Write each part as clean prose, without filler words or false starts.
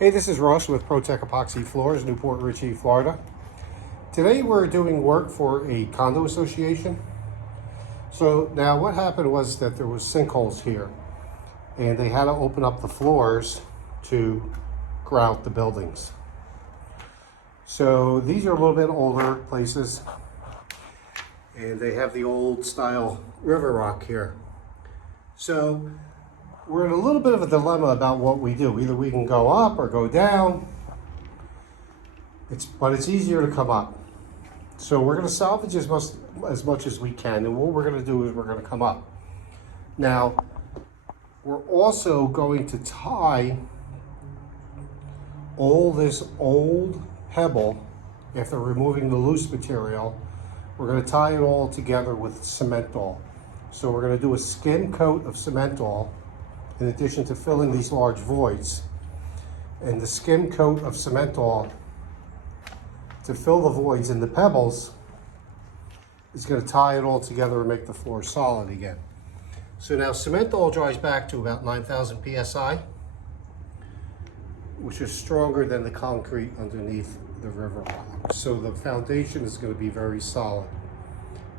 Hey, this is Ross with ProTech Epoxy Floors, Port Richey, Florida. Today we're doing work for a condo association. So now what happened was that there was sinkholes here and they had to open up the floors to grout the buildings. So these are a little bit older places and they have the old style river rock here. So we're in a little bit of a dilemma about what we do. Either we can go up or go down. But it's easier to come up. So we're going to salvage as much as we can. And what we're going to do is we're going to come up. Now, we're also going to tie all this old pebble, after removing the loose material, we're going to tie it all together with Cementol. So we're going to do a skim coat of Cementol in addition to filling these large voids. And the skim coat of Cementol to fill the voids in the pebbles is going to tie it all together and make the floor solid again. So now Cementol dries back to about 9,000 psi, which is stronger than the concrete underneath the river rock. So the foundation is going to be very solid.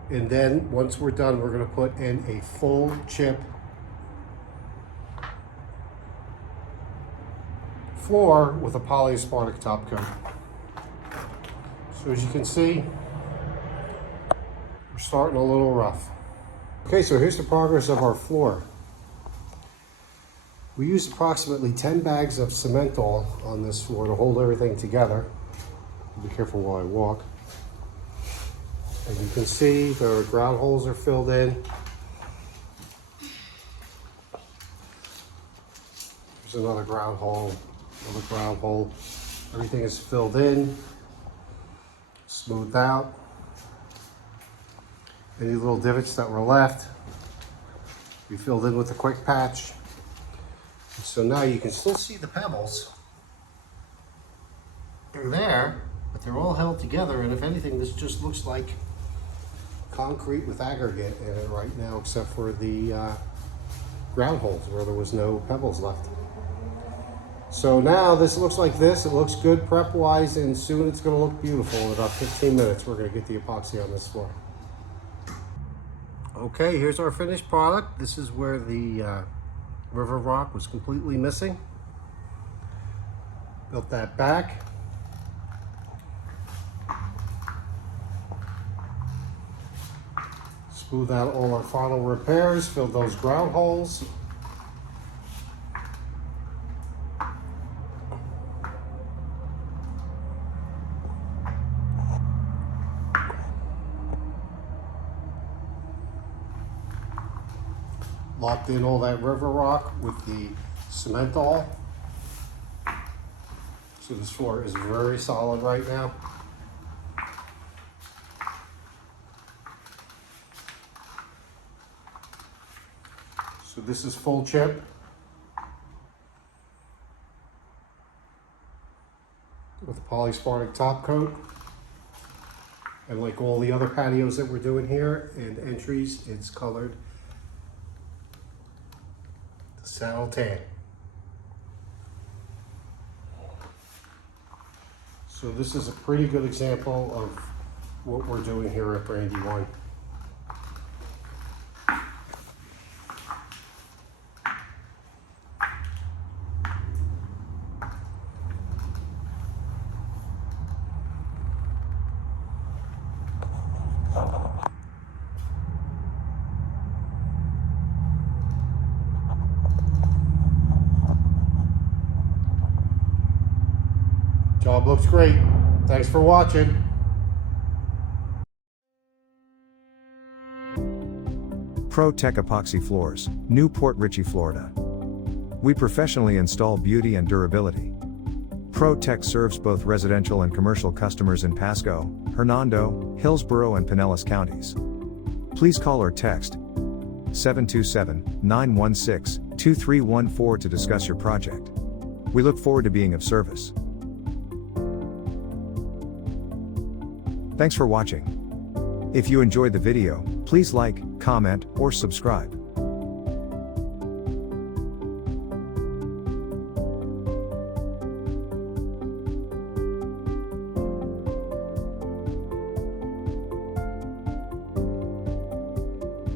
And then once we're done, we're going to put in a full chip floor with a polyaspartic top coat. So as you can see, we're starting a little rough. Okay, so here's the progress of our floor. We used approximately 10 bags of Cementol on this floor to hold everything together. Be careful while I walk. And you can see the grout holes are filled in. There's another grout hole. Another grout hole. Everything is filled in, smoothed out. Any little divots that were left, we filled in with a quick patch. And so now you can still see the pebbles. They're there, but they're all held together. And if anything, this just looks like concrete with aggregate in it right now, except for the grout holes where there was no pebbles left. So now this looks like this. It looks good prep wise, and soon it's going to look beautiful. In about 15 minutes, we're going to get the epoxy on this floor. Okay, here's our finished product. This is where the river rock was completely missing. Built that back. Smoothed out all our final repairs, filled those grout holes. Locked in all that river rock with the Cementol. So this floor is very solid right now. So this is full chip. With a polyaspartic top coat. And like all the other patios that we're doing here and entries, it's colored saddle tan. So this is a pretty good example of what we're doing here at Brandywine. Job looks great. Thanks for watching. ProTech Epoxy Floors, Port Richey, Florida. We professionally install beauty and durability. ProTech serves both residential and commercial customers in Pasco, Hernando, Hillsborough and Pinellas counties. Please call or text 727-916-2314 to discuss your project. We look forward to being of service. Thanks for watching. If you enjoyed the video, please like, comment, or subscribe.